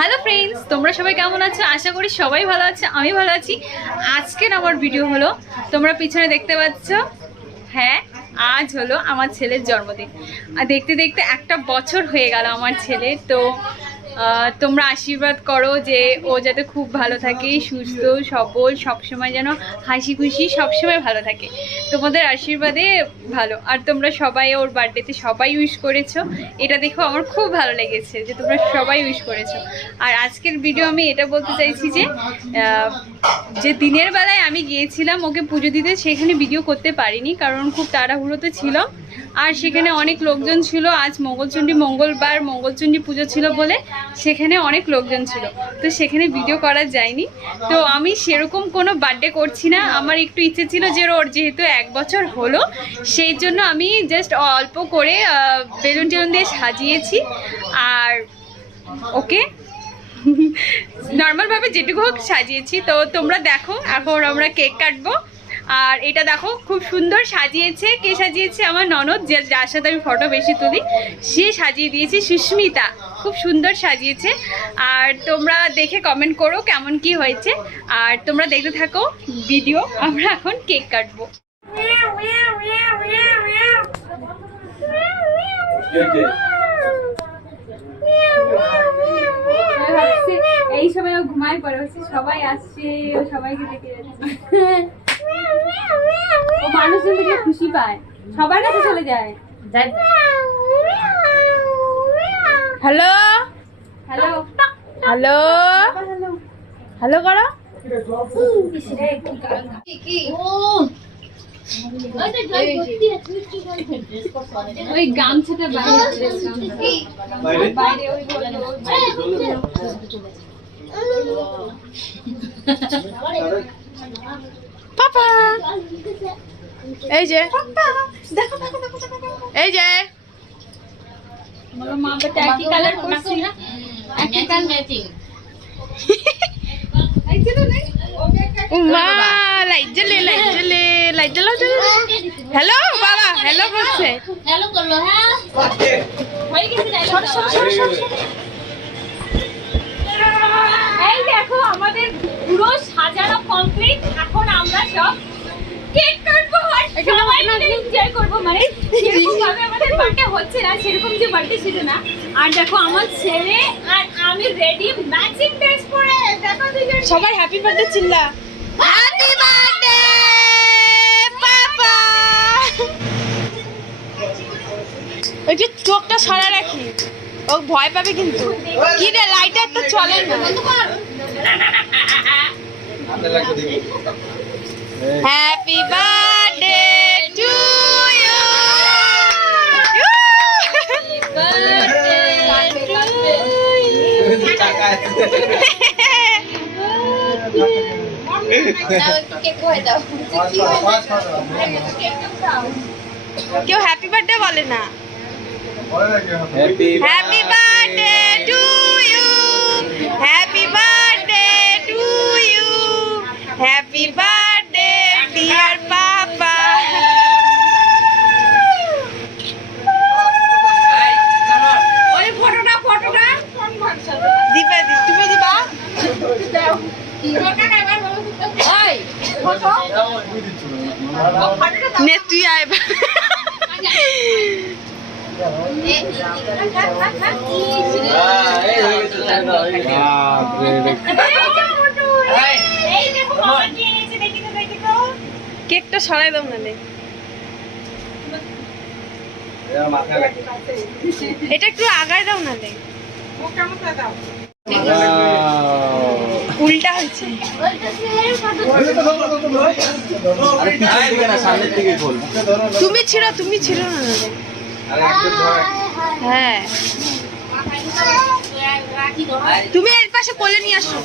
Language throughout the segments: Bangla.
হ্যালো ফ্রেন্ডস, তোমরা সবাই কেমন আছো? আশা করি সবাই ভালো আছে, আমি ভালো আছি। আজকের আমার ভিডিও হলো, তোমরা পিছনে দেখতে পাচ্ছ, হ্যাঁ আজ হলো আমার ছেলের জন্মদিন। আর দেখতে দেখতে একটা বছর হয়ে গেল আমার ছেলে। তো তোমরা আশীর্বাদ করো যে ও যাতে খুব ভালো থাকে, সুস্থ সবল, সবসময় যেন হাসি খুশি সবসময় ভালো থাকে। তোমাদের আশীর্বাদে ভালো। আর তোমরা সবাই ওর বার্থডেতে সবাই উইশ করেছো, এটা দেখো আমার খুব ভালো লেগেছে যে তোমরা সবাই উইশ করেছো। আর আজকের ভিডিও আমি এটা বলতে চাইছি যে দিনের বেলায় আমি গিয়েছিলাম ওকে পুজো দিতে, সেখানে ভিডিও করতে পারিনি কারণ খুব তাড়াহুড়োতে ছিল। আর সেখানে অনেক লোকজন ছিল, আজ মঙ্গলবার মঙ্গলচণ্ডী পুজো ছিল বলে সেখানে অনেক লোকজন ছিল, তো সেখানে ভিডিও করা যায়নি। তো আমি সেরকম কোনো বার্থডে করছি না, আমার একটু ইচ্ছে ছিল যে ওর যেহেতু 1 বছর হলো, সেই জন্য আমি জাস্ট অল্প করে বেলুন টেলুন দিয়ে সাজিয়েছি। আর ওকে নর্মালভাবে যেটুকু হোক সাজিয়েছি। তো তোমরা দেখো, এখন আমরা কেক কাটবো। আর এটা দেখো খুব সুন্দর সাজিয়েছে। কে সাজিয়েছে? আমার ননদ, যার সাথে আমি ফটো বেশি তুলি, সে সাজিয়ে দিয়েছে, সুস্মিতা। খুব সুন্দর সাজিয়েছে। আর তোমরা দেখে কমেন্ট করো কেমন কি হয়েছে। আর তোমরা দেখতে থাকো ভিডিও, আমরা এখন কেক কাটবো। এই সময় ও ঘুমায় পড়ে, হচ্ছে সবাই আসছে, ও সবাইকে দেখে যাচ্ছে। ও মানুষজন দেখে খুশি পায়, সবার কাছে চলে যায়। হ্যালো হ্যালো হ্যালো হ্যালো করো। ওই গামছাটা বাইরে ওই পাপা এই যে এই যে মা বেটা একই কালার করছি না, একই কালার। মা লাইট জ্বলে লাইট জ্বালাও। হ্যালো বাবা, হ্যালো করছে। হ্যালো করলো। হ্যাঁ হয়ে গেছে। এই দেখো আমাদের পুরো সাজানো কমপ্লিট। এখন আমরা সব কেক কাটবো আর সবাই মিলে এনজয় করব। মানে যেরকম ভাবে আমাদের বার্থডে হচ্ছে না, সেরকম যে বার্থডে ছিল না। আর দেখো আমার ছেলে আর আমি রেডি, ম্যাচিং ড্রেস পরে। দেখো দুজন সবাই হ্যাপি বার্থডে চিল্লা। হ্যাপি বার্থডে পাপা। ওই যে চোখটা সরা রাখি, ও ভয় পাবে কিন্তু। কি রে, লাইটার তো চলে না। Happy birthday to you. কেউ হ্যাপি বার্থডে বলে না। Happy birthday to you, happy birthday to you, happy birthday dear papa. ওই ফটোটা দিবা, তুমি দিবা। নে তুই আয়। কেকটা সরাই দাও নালে। এটা একটু আগায় দাও নালে, উল্টা হয়েছে। তুমি ছিল না নালে। হ্যাঁ তুমি এর পাশে কোলে নিয়ে আসো।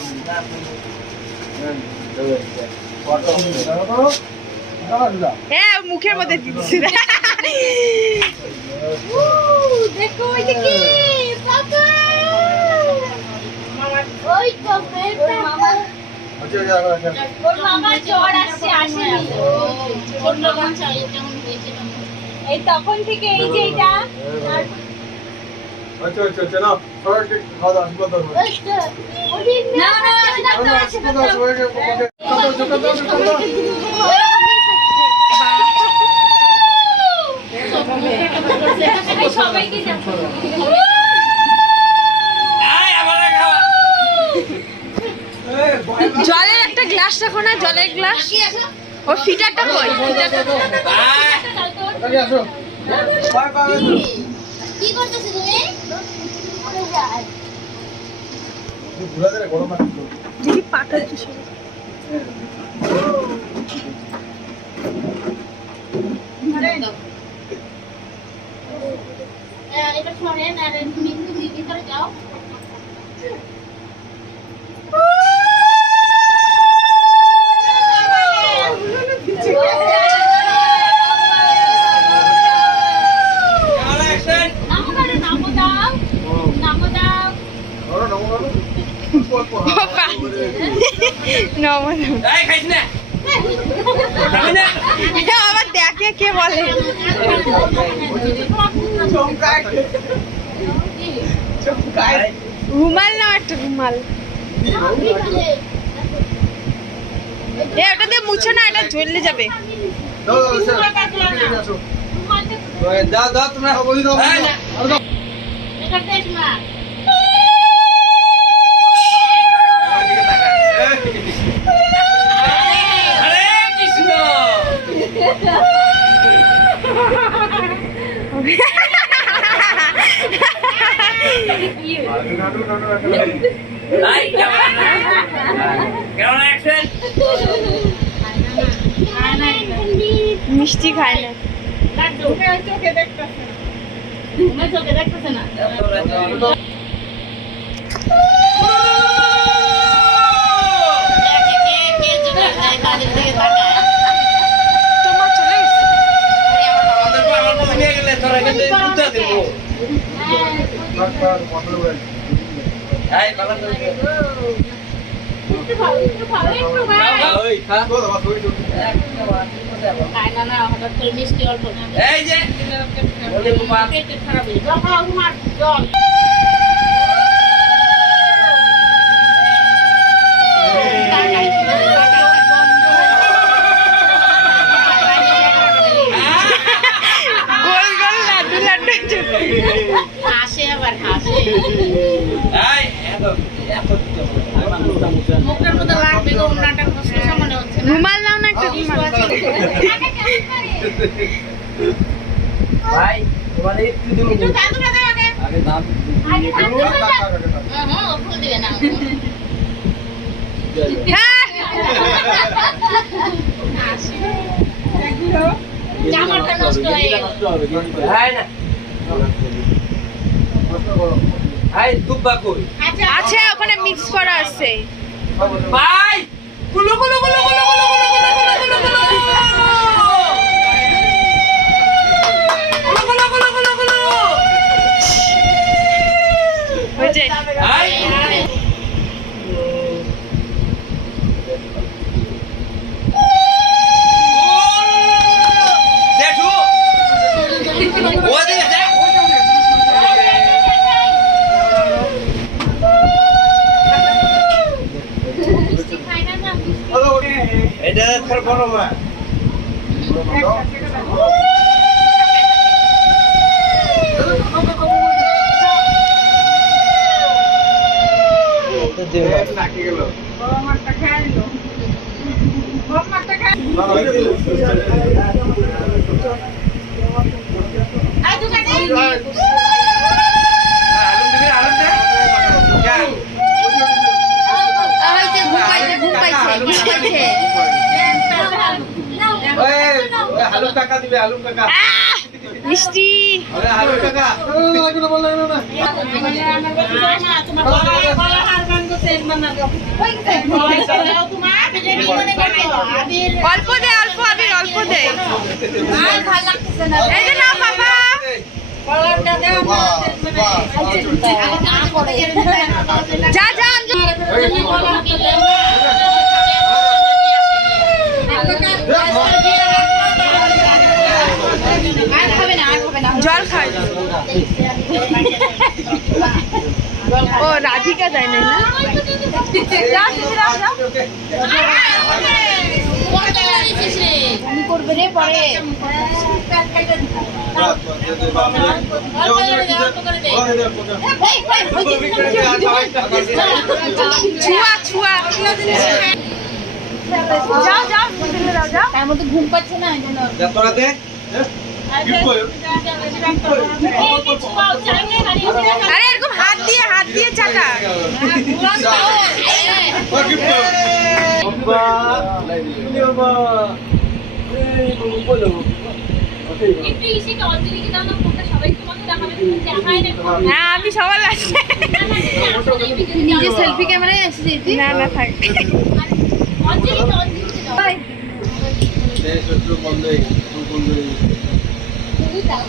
হ্যাঁ মুখের মধ্যে দিচ্ছি। দেখো ওই যে কি পাপা, ওই তো মামা, ওর মামা জ্বর আসছে, আসেনি। এই তখন থেকে এই যে এটা। আচ্ছা সবাইকে জলের একটা গ্লাস রাখো না, জলের গ্লাস। ও ফিটারটা কই? কি করতেছ তুমি? দেখি পাটা এটা সরেন আর তুমি ভিতরে যাও। আবার দেখে কে বলে রুমাল না, একটা রুমাল। ওটা দিয়ে মুছো না, এটা জ্বললে যাবে। মিষ্টি খায় না, চোখে দেখতেছে না। তোমার চলে মিষ্টি অল্প খারাপ জল গোল গোল লাড্ডু লাড্ডু হাসে, আবার হাসে। মুখের মধ্যে লাগবে গো, নাটক সামনে হচ্ছে না। রুমাল নাও না, একটা রুমাল। ভাই তোমার একটু দিন একটু দাদু দাদা আগে আগে দাম আগে দাদু দাদা ফুল দিবে না। জামাটা নষ্ট হয়ে গেল। হ্যাঁ না ভাই দুব্বা কই আছে ওখানে মিক্স করা আছে। ভাই গুলো গুলো গুলো গুলো গুলো গুলো গুলো গুলো গুলো গুলো হয়ে যায়। ভাই দেখো ও দেখে দেখ এটা তোর বড় মা আলু টাকা দিবে আলু টাকা মিষ্টি আলু টাকা অল্প দে, অল্প আবির অল্প দে। এই যে না বাবা, যা যা জল খাই। ও রাধিকা দেয় না না? যাও, তুমি যাও, যাও। করবে রে পরে ছুয়া ছুয়া যাও যাও হোটেলে যাও যাও তার মধ্যে ঘুম পাচ্ছে না এই জন্য আরে এরকম হাত দিয়ে চাটা একটু ইসিকে অঞ্জলিকে দাও না ফোনটা সবাই তোমাকে দেখাবে তুমি দেখায় না হ্যাঁ আমি সবার লাস্টে নিজে সেলফি ক্যামেরায় আসছে না না থাক অঞ্জলিকে দাও তুমি দাও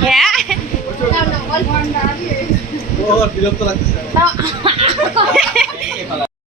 হ্যাঁ বিরক্ত লাগতেছে